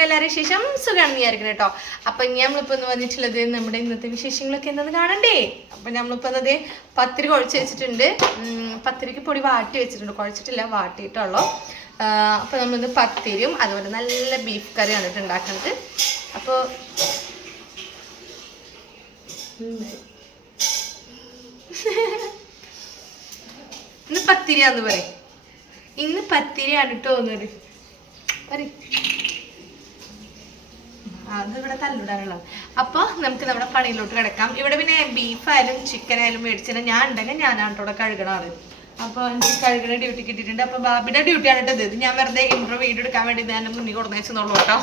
എന്തൊക്കെയുണ്ട് എല്ലാവരും വിശേഷം? സുഖമാണെന്ന് വിചാരിക്കണം കേട്ടോ. അപ്പം നമ്മളിപ്പോൾ ഒന്ന് വന്നിട്ടുള്ളത് നമ്മുടെ ഇന്നത്തെ വിശേഷങ്ങളൊക്കെ എന്താണെന്ന് കാണണ്ടേ. അപ്പം നമ്മളിപ്പോൾ എന്നത് പത്തിരി കുഴച്ച് വെച്ചിട്ടുണ്ട്. പത്തിരിക്ക് പൊടി വാട്ടി വെച്ചിട്ടുണ്ട്, കുഴച്ചിട്ടില്ല, വാട്ടിയിട്ടുള്ളൂ. അപ്പോൾ നമ്മളിന്ന് പത്തിരിയും അതുപോലെ നല്ല ബീഫ് കറിയാണ് കേട്ടോ ഉണ്ടാക്കുന്നത്. അപ്പോൾ ഇന്ന് പത്തിരിയാന്ന് പറയും, ഇന്ന് പത്തിരിയാണ് കേട്ടോ ഒന്നൊരു അത് ഇവിടെ തല്ലിടാനുള്ളത്. അപ്പോൾ നമുക്ക് നമ്മുടെ പണിയിലോട്ട് കിടക്കാം. ഇവിടെ പിന്നെ ബീഫായാലും ചിക്കനായാലും മേടിച്ചാലും ഞാൻ ഉണ്ടെങ്കിൽ ഞാനാണ് ഇവിടെ കഴുകണത്. അപ്പോൾ എനിക്ക് കഴുകണ ഡ്യൂട്ടി കിട്ടിയിട്ടുണ്ട്. അപ്പോൾ ബാബിയുടെ ഡ്യൂട്ടിയാണ് കേട്ടത്. ഇത് ഞാൻ വെറുതെ ഇൻട്രോ വീഡിയോ എടുക്കാൻ വേണ്ടി ഞാൻ മുന്നിൽ കൊടുന്നേച്ചെന്നുള്ളൂ കേട്ടോ.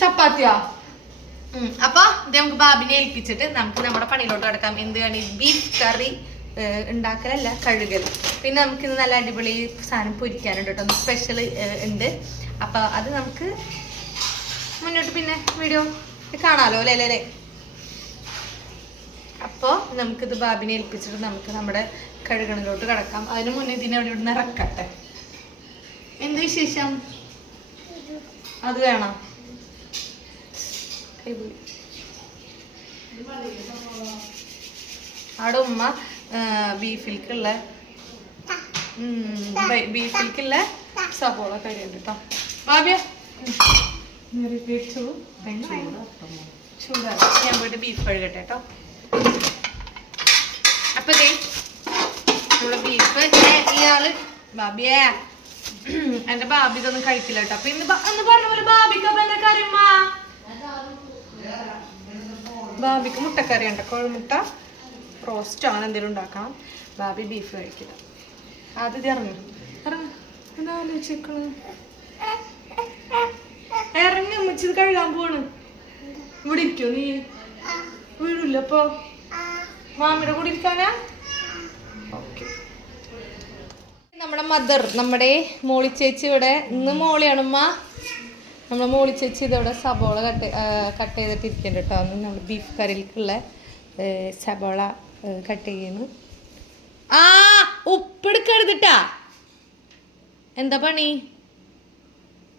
ചപ്പാത്തിയാ? അപ്പോൾ ഇത് നമുക്ക് ബാബിനെ ഏൽപ്പിച്ചിട്ട് നമുക്ക് നമ്മുടെ പണിയിലോട്ട് കിടക്കാം. എന്താണ് ബീഫ് കറി ഉണ്ടാക്കലല്ല, കഴുകൽ. പിന്നെ നമുക്കിന്ന് നല്ല അടിപൊളി സാധനം പൊരിക്കാനുണ്ട് കേട്ടോ, സ്പെഷ്യൽ ഉണ്ട്. അപ്പോൾ അത് നമുക്ക് മുന്നോട്ട് പിന്നെ വീഡിയോ കാണാമല്ലോ അല്ലേ. അപ്പോൾ നമുക്കിത് ബാബിനെ ഏൽപ്പിച്ചിട്ട് നമുക്ക് നമ്മുടെ കഴുകണിലോട്ട് കിടക്കാം. അതിന് മുന്നേ ഇതിനെ അവിടെ ഇവിടെ ഇറക്കട്ടെ. എന്ത് വിശേഷം? അത് വേണം. അവിടെ ഉമ്മ ബീഫിലേക്കുള്ള സബോള കഴിയുണ്ട് കേട്ടോ. ബാബിയ ചൂടാണ്. ഞാൻ പോയിട്ട് ബീഫ് കഴുകട്ടെ കേട്ടോ. അപ്പൊ ഇതേ നമ്മുടെ ബീഫ് ഇയാള് ബാബിയേ, എന്റെ ബാബി ഇതൊന്നും കഴിക്കില്ല കേട്ടോ. അപ്പൊ ഇന്ന് പറഞ്ഞ പോലെ ബാബിക്ക് അപ്പൊ എന്താ കറിയമ്മ? ബാബിക്ക് മുട്ടക്കറി ഉണ്ട്, കോഴിമുട്ട റോസ്റ്റ് അങ്ങനെ എന്തെങ്കിലും ഉണ്ടാക്കണം. ബാബി ബീഫ് കഴിക്കില്ല. ആദ്യം ഇറങ്ങി എന്നാലോചിക്കണ്, ഇറങ്ങി അമ്മച്ചത് കഴുകാൻ പോണ്. ഇവിടെ ഇരിക്കോ നീ? വീടില്ല അപ്പൊ മാമിയുടെ കൂടെ ഇരിക്കാനാ? ഓക്കെ. നമ്മുടെ മദർ, നമ്മുടെ മോളി ചേച്ചി ഇവിടെ, ഇന്ന് മോളിയാണുമ്മ. നമ്മുടെ മോളി ചേച്ചി ഇതവിടെ സബോള കട്ട് ചെയ്തിട്ട് ഇരിക്കുന്നുണ്ട് കേട്ടോ. അന്ന് നമ്മൾ ബീഫ് കറിയിലേക്കുള്ള സബോള കട്ട് ചെയ്യുന്നു. ആ ഉപ്പെടുക്കരുതിട്ടാ. എന്താ പണി?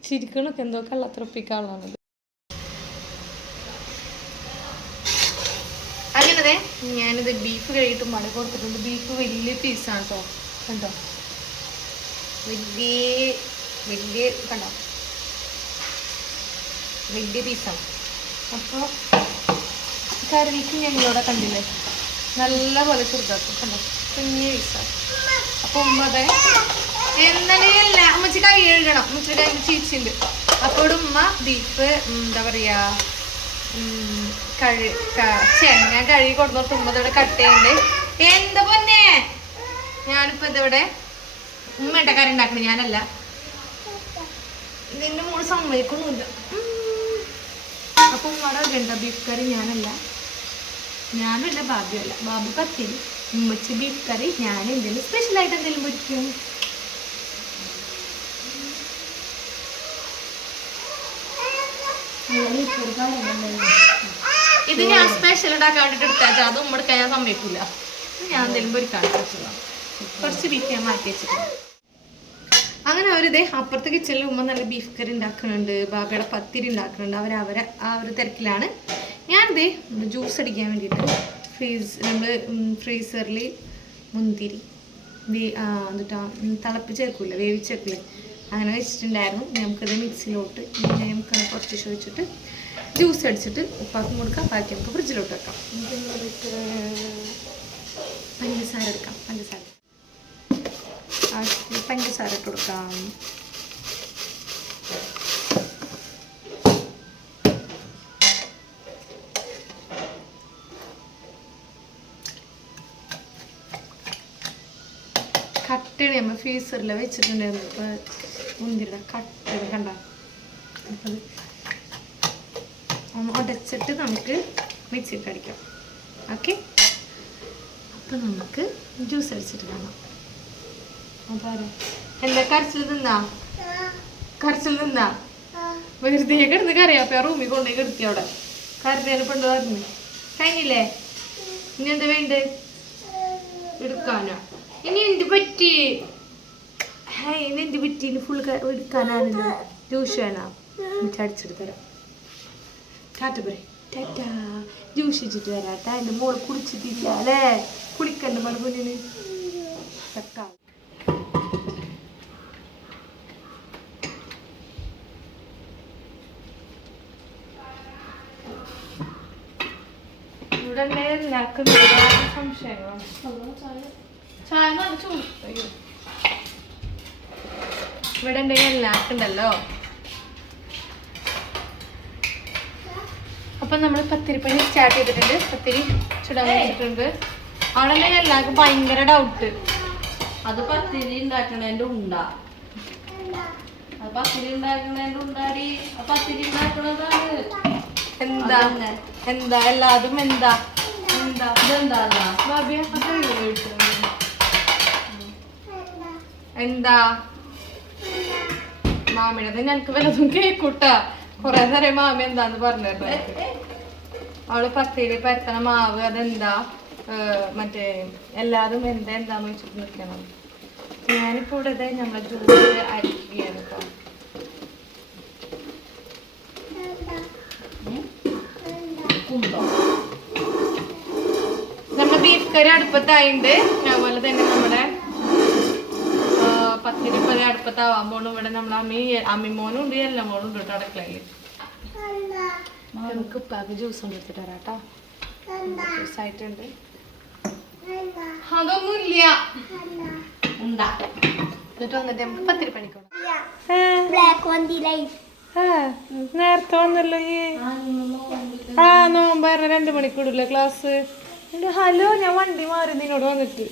ചിരിക്കണൊക്കെ എന്തോ കള്ളത്തിറപ്പിക്കാനുള്ളത്. അങ്ങനതെ ഞാനിത് ബീഫ് കഴിയിട്ട് മണി കൊടുത്തിട്ടുണ്ട്. ബീഫ് വലിയ പീസാണ് കേട്ടോ, കണ്ടോ? വലിയ കണ്ടോ, വലിയ പീസാണ്. അപ്പോൾ കറിക്ക് ഞങ്ങളിവിടെ കണ്ടില്ലേ, നല്ല പോലെ ചെറുതാക്കും, കണ്ടോ, കുഞ്ഞു പീസാണ്. അപ്പോൾ ഉമ്മ അതെ എന്നല്ല അമ്മച്ചി കൈ കഴുകണം, അമ്മച്ചിയുടെ കൈ ചീച്ചുണ്ട്. അപ്പോൾ ഉമ്മ ബീഫ് എന്താ പറയുക ഞാൻ കഴുകി കൊടുത്തോട്ട് ഉമ്മ ഇതവിടെ കട്ട് ചെയ്യണ്ട്. എന്താ പൊന്നെ, ഞാനിപ്പോൾ ഇതിവിടെ ഉമ്മയുടെ കറി ഉണ്ടാക്കണേ, ഞാനല്ല. ഇതിൻ്റെ മോള് സമ്മതിക്കൊന്നുമില്ല. അപ്പോൾ ഉമ്മയുടെ അജണ്ട ബീഫ് കറി, ഞാനല്ല ബാബിയല്ല. ബാബി പത്തിരി, ഉമ്മച്ചി ബീഫ് കറി, ഞാൻ എന്തെങ്കിലും സ്പെഷ്യലായിട്ട് എന്തെങ്കിലും പൊരിക്കും. ഇത് ഞാൻ സ്പെഷ്യൽ ഉണ്ടാക്കാൻ വേണ്ടിട്ട് എടുത്താച്ചാൽ അത് ഉമ്മ എടുക്കാൻ ഞാൻ സമ്മതിക്കില്ല. ഞാൻ എന്തെങ്കിലും പൊരിക്കാൻ കുറച്ച് ബീഫ് ഞാൻ മാറ്റി വെച്ചിട്ടുണ്ട്. അങ്ങനെ അവരിതേ അപ്പുറത്തെ കിച്ചണിൽ ഉമ്മ നല്ല ബീഫ് കറി ഉണ്ടാക്കുന്നുണ്ട്, ബാബയുടെ പത്തിരി ഉണ്ടാക്കുന്നുണ്ട്. ആ ഒരു തിരക്കിലാണ്. ഞാനിതേ ജ്യൂസ് അടിക്കാൻ വേണ്ടിയിട്ട് നമ്മൾ ഫ്രീസറിൽ മുന്തിരി എന്നിട്ടാ തിളപ്പിച്ചേക്കൂല, വേവിച്ചേക്കൂലേ, അങ്ങനെ വെച്ചിട്ടുണ്ടായിരുന്നു. നമുക്കത് മിക്സിയിലോട്ട് നമുക്ക് കുറച്ച് ചോദിച്ചിട്ട് ജ്യൂസ് അടിച്ചിട്ട് ഉപ്പാക്കും കൊടുക്കാം, ബാക്കി നമുക്ക് ഫ്രിഡ്ജിലോട്ട് വെക്കാം. പഞ്ചസാര എടുക്കാം, പഞ്ചസാര ഇട്ട് കൊടുക്കാം. കട്ടണി നമ്മൾ ഫ്രീസറിൽ വെച്ചിട്ടുണ്ടായിരുന്നു. ഇപ്പോൾ മുന്തിരിയുടെ കട്ടണി കണ്ട, അത് ഒന്ന് ഉടച്ചിട്ട് നമുക്ക് മിക്സിയിട്ട് അടിക്കാം. ഓക്കെ, അപ്പം നമുക്ക് ജ്യൂസ് അടിച്ചിട്ട് കാണാം. അതാരെ എന്താ കരച്ചിൽ നിന്നാ വെറുതെ കിടന്ന് കറിയാപ്പ റൂമിൽ കൊണ്ടുപോയി കിടത്തി. അവിടെ കരുതേനെ പെണ്ണ് പറഞ്ഞു കഴിഞ്ഞില്ലേ? ഇനി എന്താ വേണ്ടേ? എടുക്കാനോ? ഇനി എന്ത് പറ്റി? ഇനി എന്ത് പറ്റി? ഫുൾ എടുക്കാനാണല്ലോ. ജ്യൂസ് വേണം അടിച്ചെടുത്ത് തരാം. ടാറ്റ പറ ടാറ്റാ. ജ്യൂസ് ഇച്ചിട്ട് വരാട്ടാ. എൻ്റെ മോള് കുടിച്ചിട്ടില്ല അല്ലേ? കുടിക്കണ്ട മോളെ കുഞ്ഞിന് കട്ടാ. ഇവിടെ എല്ലാവർക്കും സംശയങ്ങളാണ്. ചായ നടിച്ചു. അയ്യോ ഇവിടെ ഉണ്ടെങ്കിൽ എല്ലാവർക്കും ഉണ്ടല്ലോ. അപ്പം നമ്മൾ പത്തിരിപ്പണി സ്റ്റാർട്ട് ചെയ്തിട്ടുണ്ട്. പത്തിരി ചുടാൻ വെച്ചിട്ടുണ്ട്. അവിടെ ഉണ്ടെങ്കിൽ എല്ലാവർക്കും ഭയങ്കര ഡൗട്ട്. അത് പത്തിരി ഉണ്ടാക്കണേന്റെ ഉണ്ടാ. അത് പത്തിരി ഉണ്ടാക്കണേന്റെ ഉണ്ടാടി. പത്തിരി ഉണ്ടാക്കണതാണ്. എന്താ എന്താ എല്ലാതും എന്താ എന്താ ഇതെന്താ ഭാബിയ എന്താ മാമിയുടെ ഞങ്ങക്ക് വല്ലതും കേക്കൂട്ടാ. കൊറേ നേരം മാമി എന്താന്ന് പറഞ്ഞിട്ട് അവള് പത്തിരി പരത്തണ മാവ് അതെന്താ മറ്റേ എല്ലാതും എന്താന്ന് വെച്ചിട്ട് നിൽക്കണം. ഞാനിപ്പോ ഇവിടെ നമ്മളെ ജ്യൂസ് അരിക്കുകയാണ് കേട്ടോ. നമ്മുടെ ബീഫ് കറി അടുപ്പത്തായിണ്ട്. അതുപോലെ തന്നെ നമ്മുടെ പത്തിരിപ്പതി അടുപ്പത്താവാൻ പോണു. ഇവിടെ നമ്മളെ അമ്മിമോനും ഉണ്ട് എല്ലാം മോളും ഉണ്ട് കേട്ടോ അടുക്കളയില്. നമുക്ക് ഉപ്പാക്ക് ജ്യൂസ് കൊണ്ടെടുത്തിട്ട് വരാട്ടോ. ജ്യൂസ് ആയിട്ടുണ്ട്. അതൊന്നുമില്ല ഉണ്ടാ. എന്നിട്ട് വന്നിട്ട് നമുക്ക് പത്തിരിപ്പണിക്കണം. നേരത്തെ വന്നല്ലോ ഈ നോമ്പായിരുന്നു. 2 മണിക്കൂടല്ലേ ക്ലാസ്. ഹലോ ഞാൻ വണ്ടി മാറി നിന്നോട് വന്നിട്ട്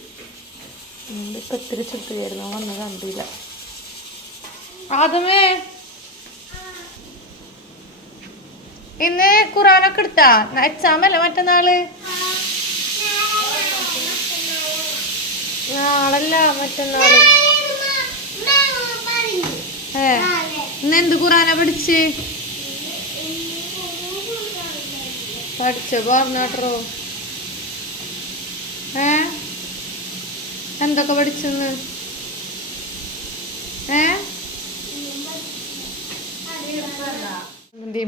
പത്തിരി ചുട്ടുകയായിരുന്നു. വന്ന് കണ്ടില്ല. ആദ്യമേ ഇന്ന് ഖുറാനൊക്കെ എടുത്താ? എക്സാം അല്ലേ മറ്റന്നാള്? നാളല്ല മറ്റന്നാള്. ഇന്ന് എന്ത് ഖുറാനാ പഠിച്ച് പറഞ്ഞാട്ടോ? എന്തൊക്കെ പഠിച്ചെന്ന്?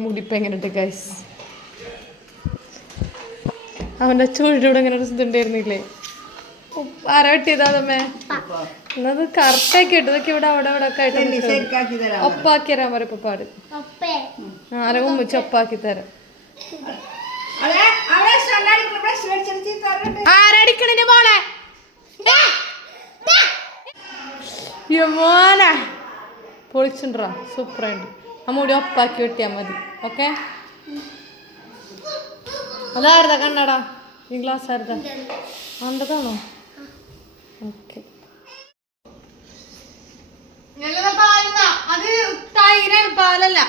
മുടിപ്പ് എങ്ങനെയുണ്ട് ഗൈസ്? അവന്റെ ചുഴിയുടെ ഇങ്ങനെ ഇതുണ്ടായിരുന്നില്ലേ? ആരാ വെട്ടിയതാ അതമ്മേ? എന്നത് കറക്റ്റാക്കി ഇട്ടതൊക്കെ ഇവിടെ അവിടെ അവിടെ ഒക്കെ ആയിട്ട് ഒപ്പാക്കി തരാൻ പറയും. ഇപ്പൊ പാട് ആരെ ഉമ്മിച്ച് ഒപ്പാക്കി തരാം. ആരടിക്കണേ മോളെ? മോനെ പൊളിച്ചുണ്ടാ. സൂപ്പറായിട്ട് ആ മുടി ഒപ്പാക്കി വെട്ടിയാ മതി. ഓക്കെ. അതാരുതാ കണ്ണടാ? ഈ ഗ്ലാസ് ആരുതാ? അന്തതാണോ? ഓക്കെ. അത് തൈരാണ്, പാലല്ല.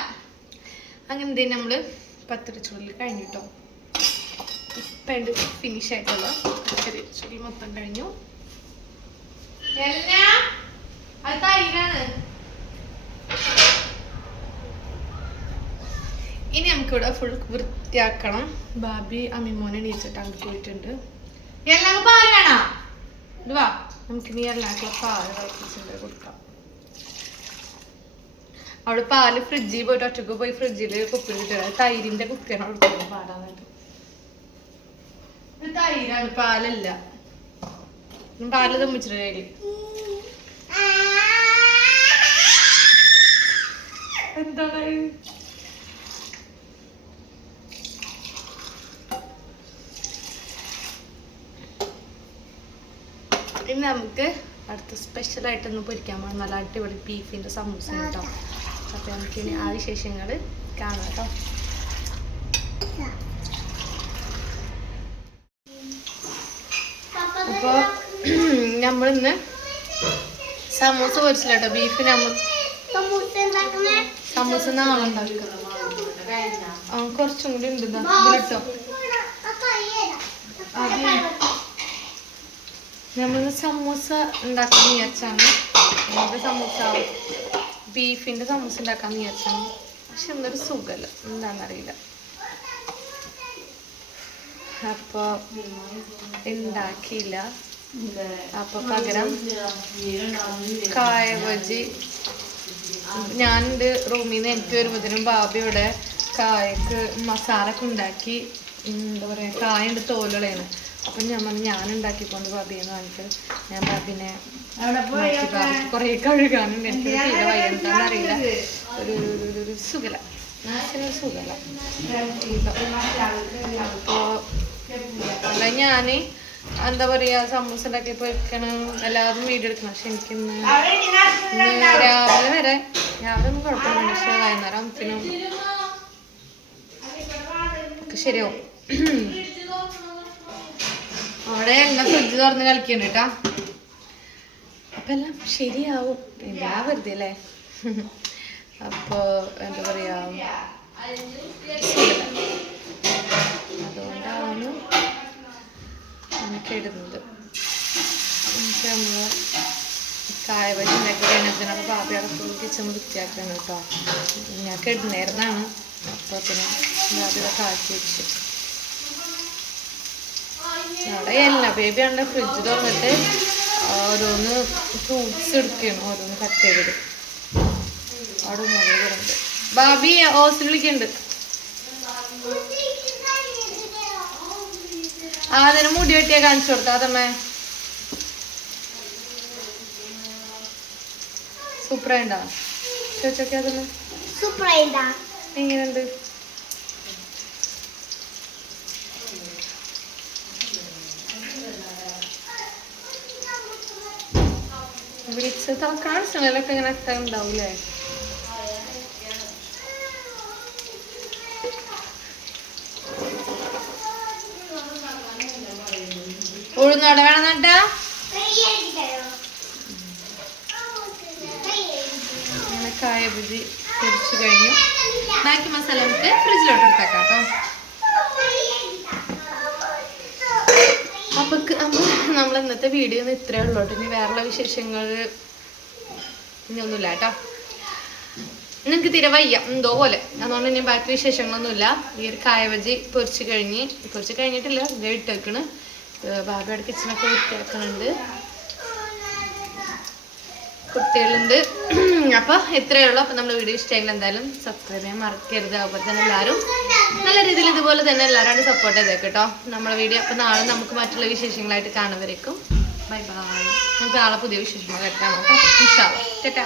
അങ്ങനെ നമ്മള് പത്തിരി ചുള്ളി കഴിഞ്ഞിട്ടോ. ഇപ്പം ഫിനിഷ് ആയിട്ടുള്ള പത്തിരി ചുള്ളി മൊത്തം കഴിഞ്ഞു. അത് തൈരാണ്. ഇനി നമുക്കിവിടെ ഫുൾ വൃത്തിയാക്കണം. ബാബി അമ്മിമോനെ എണീച്ചിട്ട് അങ്ങോട്ട് പോയിട്ടുണ്ട്. എല്ലാം പാല് വേണോ? ഇതുവാ നമുക്കിനി എല്ലാവർക്കും പാല് തിളപ്പിച്ചിട്ട് കൊടുക്കാം. അവിടെ പാല് ഫ്രിഡ്ജിൽ പോയിട്ട് ഒറ്റക്ക് പോയി ഫ്രിഡ്ജിൽ കുപ്പിയിലിട്ട് തൈരിന്റെ കുപ്പിയാണ് അവിടെ പാടാനായിട്ട്. ഇത് തൈരാണ്, പാലല്ല. പാല് തമ്മിച്ചിട്ട് കയ്യില് എന്താണ്? ഇനി നമുക്ക് അടുത്ത സ്പെഷ്യലായിട്ടൊന്ന് പൊരിക്കാൻ പോകണം. നല്ല അടിപൊളി ബീഫിൻ്റെ സമൂസ കേട്ടോ. അപ്പോൾ നമുക്കിനി ആ വിശേഷങ്ങൾ കാണാം കേട്ടോ. അപ്പോൾ നമ്മളിന്ന് സമൂസ പൊരിച്ചില്ല കേട്ടോ. ബീഫ് നമ്മൾ സമൂസ നാളെ ഉണ്ടാക്കുക. കുറച്ചും കൂടി ഉണ്ട് കേട്ടോ. നമ്മളിന്ന് സമൂസ ഉണ്ടാക്കാൻ വിചാരിച്ചാണ്. എന്ത് സമൂസ? ബീഫിൻ്റെ സമൂസ ഉണ്ടാക്കാൻ വിചാരിച്ചാണ്. പക്ഷെ എന്നൊരു സുഖമല്ല, എന്താണെന്നറിയില്ല. അപ്പോൾ ഉണ്ടാക്കിയില്ല. അപ്പോൾ പകരം കായ ബജി ഞാനുണ്ട് റൂമിൽ നിന്ന് എനിക്ക് വരുമ്പോഴത്തേനും ബാബിയുടെ കായക്ക് മസാല ഒക്കെ ഉണ്ടാക്കി എന്താ പറയാ കായുണ്ട് തോലുകളാണ്. അപ്പം ഞാൻ പറഞ്ഞു ഞാൻ ഉണ്ടാക്കിക്കൊണ്ട് ബാബിയെന്ന് പറഞ്ഞിട്ട് ഞാൻ ബാബിനെ കുറേ കഴുകാനുണ്ട്. എനിക്ക് തീരെ വയ്യ, എന്താണെന്നറിയില്ല, ഒരു സുഖല സുഖല. അപ്പോൾ അല്ല ഞാൻ എന്താ പറയാ സമൂസ ഉണ്ടാക്കി വെക്കണം, എല്ലാവരും വീഡിയോ എടുക്കണം. പക്ഷെ എനിക്കിന്ന് രാവിലെ വരെ രാവിലെ ഒന്നും കുഴപ്പമില്ല, പക്ഷെ വൈകുന്നേരം ആകുമ്പത്തിനും ഒക്കെ ശരിയാവും. അവിടെ എണ്ണ ഫ്രിഡ്ജ് തുറന്ന് കളിക്കണ്ട കേട്ടാ. അപ്പൊ എല്ലാം ശരിയാവും, എന്താ വെറുതെ അല്ലേ. അപ്പൊ എന്താ പറയാ അതുകൊണ്ടാണ് എനിക്ക് ഇടുന്നത്. നമുക്ക് നമ്മള് കായവഴി ഉണ്ടാക്കി കഴിഞ്ഞതിനൊക്കെ ബാബി അടക്കം കിച്ചൺ വൃത്തിയാക്കണം കേട്ടോ. ഞാൻ കിടന്നേരുന്നാണ്, അപ്പോൾ പിന്നെ ബാബിയുടെ കാക്കി വെച്ചു. അവിടെ എല്ലാ ബേബി ആണ്ട് ഫ്രിഡ്ജ് തുറന്നിട്ട് ഓരോന്ന് ഫ്രൂട്ട്സ് എടുക്കണം, ഓരോന്ന് കട്ട് ചെയ്തിട്ട് അവിടെ മുകളിലുണ്ട്. ബാബി ഹോസ്റ്റലിൽ വിളിക്കുന്നുണ്ട്. അതിന് മുടി വെട്ടിയാ കാണിച്ചു കൊടുത്ത അതമ്മേ. സൂപ്പറായിണ്ടാ ചോദിച്ചോക്കെ അതമ്മ, എങ്ങനെയുണ്ട്? വിളിച്ചത് കാണിച്ചണല്ലൊക്കെ ഇങ്ങനെ എത്താൻ ഉണ്ടാവൂലേ. ഉഴുന്നോടെ വേണം നട്ടാ. അങ്ങനെ കായബജി പൊരിച്ചു കഴിഞ്ഞു. ബാക്കി മസാല നമുക്ക് ഫ്രിഡ്ജിലോട്ട് എടുത്തേക്കാം കേട്ടോ. അപ്പൊ നമ്മൾ ഇന്നത്തെ വീഡിയോ ഇത്രയേ ഉള്ളൂ. ഇനി വേറെയുള്ള വിശേഷങ്ങൾ ഇനിയൊന്നുമില്ല കേട്ടോ. നിങ്ങൾക്ക് തീരെ വയ്യ എന്തോ പോലെ, അതുകൊണ്ട് ഇനി ബാക്കി വിശേഷങ്ങളൊന്നുമില്ല. ഈ ഒരു കായബജി പൊരിച്ചു കഴിഞ്ഞിട്ടില്ല, ഇത് ഇട്ടേക്കണ്. ബാബിയുടെ കിച്ചണൊക്കെ വൃത്തിയാക്കുന്നുണ്ട്, കുട്ടികളുണ്ട്. അപ്പൊ ഇത്രയേ ഉള്ളൂ. അപ്പൊ നമ്മൾ വീഡിയോ ഇഷ്ടമെങ്കിൽ എന്തായാലും സബ്സ്ക്രൈബ് ചെയ്യാൻ മറക്കരുത്. അതുപോലെ തന്നെ എല്ലാവരും നല്ല രീതിയിൽ ഇതുപോലെ തന്നെ എല്ലാവരും സപ്പോർട്ട് ചെയ്തേക്ക് കേട്ടോ നമ്മളെ വീഡിയോ. അപ്പൊ നാളെ നമുക്ക് മറ്റുള്ള വിശേഷങ്ങളായിട്ട് കാണുന്നവരേക്കും ബൈ ബൈ. നമുക്ക് നാളെ പുതിയ വിശേഷങ്ങളായിട്ട് കാണാം. ഇൻഷാ അല്ലാഹ്. ടാറ്റാ.